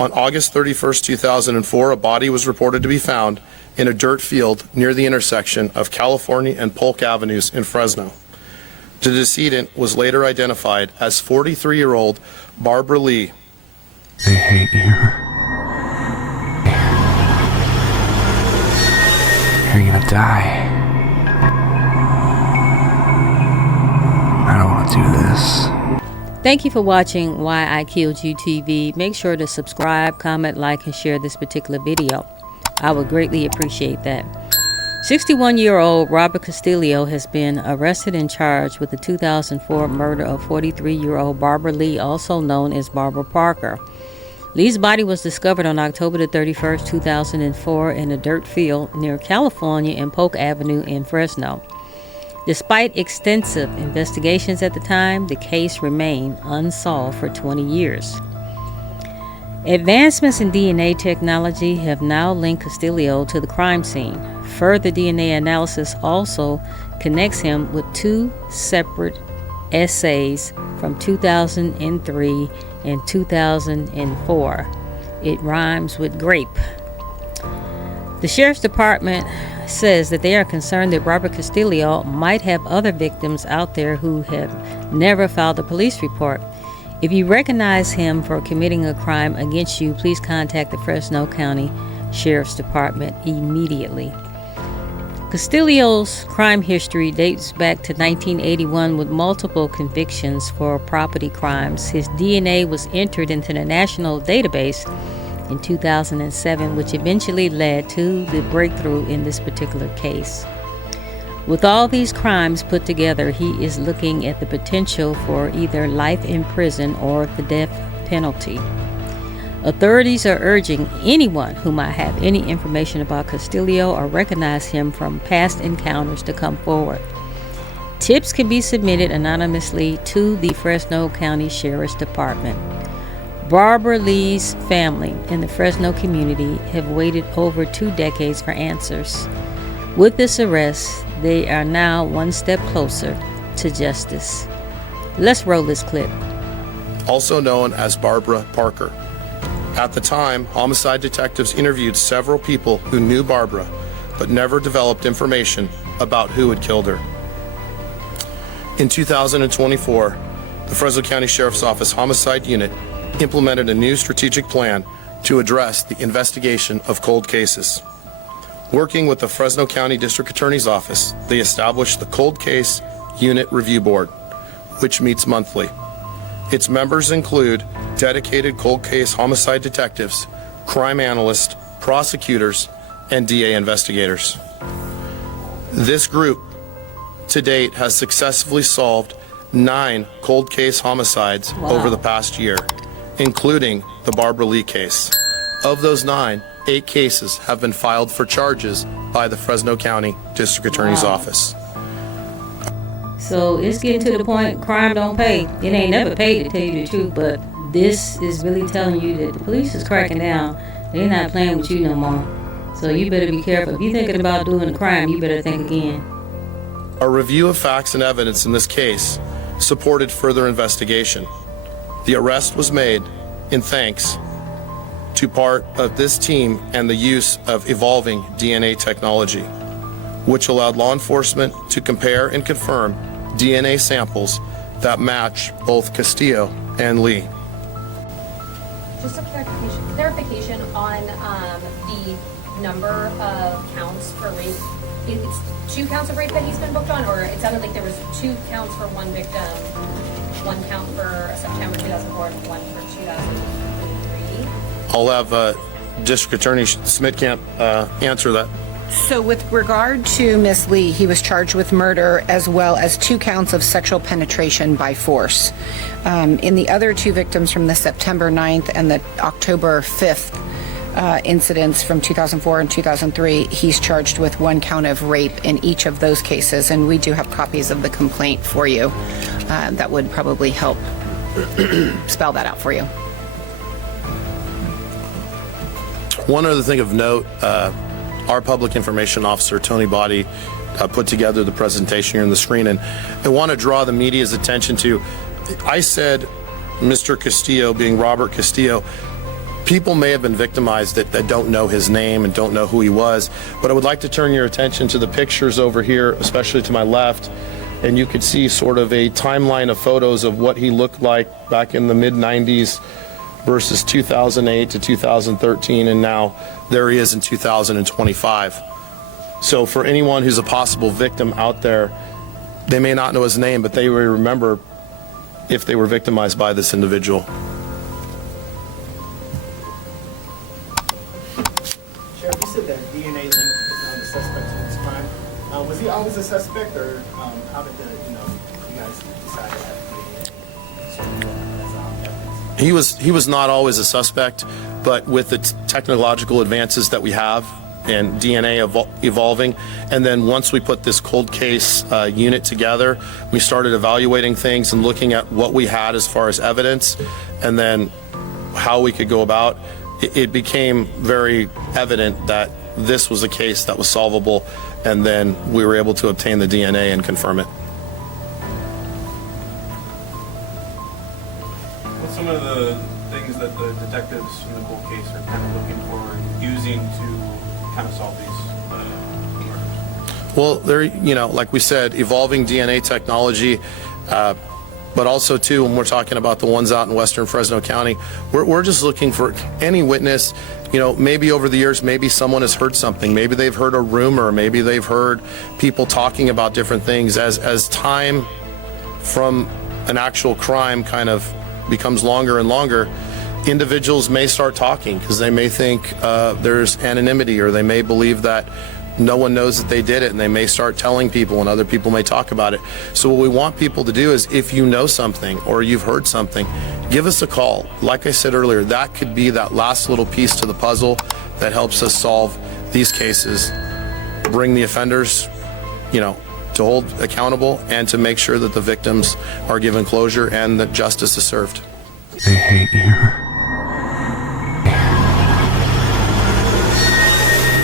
On August 31st, 2004, a body was reported to be found in a dirt field near the intersection of California and Polk Avenues in Fresno. The decedent was later identified as 43-year-old Barbara Lee. They hate you. You're gonna die. I don't want to do this. Thank you for watching Why I Killed You TV. Make sure to subscribe, comment, like, and share this particular video. I would greatly appreciate that. 61-year-old Robert Castillo has been arrested and charged with the 2004 murder of 43-year-old Barbara Lee, also known as Barbara Parker. Lee's body was discovered on October the 31st, 2004 in a dirt field near California and Polk Avenue in Fresno. Despite extensive investigations at the time, the case remained unsolved for 20 years. Advancements in DNA technology have now linked Castillo to the crime scene. Further DNA analysis also connects him with two separate essays from 2003 and 2004. It rhymes with grape. The Sheriff's Department says that they are concerned that Robert Castillo might have other victims out there who have never filed a police report. If you recognize him for committing a crime against you, please contact the Fresno County Sheriff's Department immediately. Castillo's crime history dates back to 1981 with multiple convictions for property crimes. His DNA was entered into the national database in 2007, which eventually led to the breakthrough in this particular case. With all these crimes put together, he is looking at the potential for either life in prison or the death penalty. Authorities are urging anyone who might have any information about Castillo or recognize him from past encounters to come forward. Tips can be submitted anonymously to the Fresno County Sheriff's Department. Barbara Lee's family in the Fresno community have waited over 2 decades for answers. With this arrest, they are now one step closer to justice. Let's roll this clip. Also known as Barbara Parker. At the time, homicide detectives interviewed several people who knew Barbara, but never developed information about who had killed her. In 2024, the Fresno County Sheriff's Office Homicide Unit implemented a new strategic plan to address the investigation of cold cases. Working with the Fresno County District Attorney's Office, they established the Cold Case Unit Review Board, which meets monthly. Its members include dedicated cold case homicide detectives, crime analysts, prosecutors, and DA investigators. This group, to date, has successfully solved 9 cold case homicides over the past year, including the Barbara Lee case. Of those 9, 8 cases have been filed for charges by the Fresno County District Attorney's Office. So it's getting to the point, crime don't pay. It ain't never paid, to tell you the truth, but this is really telling you that the police is cracking down. They're not playing with you no more. So you better be careful. If you're thinking about doing a crime, you better think again. A review of facts and evidence in this case supported further investigation. The arrest was made in thanks to part of this team and the use of evolving DNA technology, which allowed law enforcement to compare and confirm DNA samples that match both Castillo and Lee. Just a clarification on the number of counts for rape. It's 2 counts of rape that he's been booked on, or it sounded like there was 2 counts for one victim, 1 count for September 2004 and 1 for 2003. I'll have District Attorney Smitkamp answer that. So with regard to Miss Lee, he was charged with murder as well as 2 counts of sexual penetration by force. In the other 2 victims from the September 9th and the October 5th incidents from 2004 and 2003, he's charged with 1 count of rape in each of those cases, and we do have copies of the complaint for you that would probably help spell that out for you. One other thing of note, our public information officer, Tony Body, put together the presentation here on the screen, and I want to draw the media's attention to, I said Mr. Castillo being Robert Castillo. people may have been victimized that don't know his name and don't know who he was, but I would like to turn your attention to the pictures over here, especially to my left, and you could see sort of a timeline of photos of what he looked like back in the mid-90s versus 2008 to 2013, and now there he is in 2025. So for anyone who's a possible victim out there, they may not know his name, but they will remember if they were victimized by this individual. Sheriff, you said that DNA linked the suspect to this crime. Was he always a suspect, or how did you guys decide to have DNA? He was not always a suspect, but with the technological advances that we have and DNA evolving, and then once we put this cold case unit together, we started evaluating things and looking at what we had as far as evidence, and then how we could go about. It became very evident that this was a case that was solvable, and then we were able to obtain the DNA and confirm it. What's some of the things that the detectives in the cold case are kind of looking for and using to kind of solve these murders? Well, there, like we said, evolving DNA technology, but also too, when we're talking about the ones out in western Fresno County, we're just looking for any witness. Maybe over the years, maybe someone has heard something. Maybe they've heard a rumor. Maybe they've heard people talking about different things. As time from an actual crime kind of becomes longer and longer, individuals may start talking because they may think there's anonymity, or they may believe that no one knows that they did it, and they may start telling people, and other people may talk about it. So what we want people to do is, if you know something or you've heard something, give us a call. Like I said earlier, that could be that last little piece to the puzzle that helps us solve these cases, bring the offenders, to hold accountable, and to make sure that the victims are given closure and that justice is served. They hate you.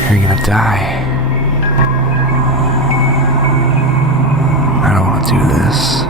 You're gonna die. I don't want to do this.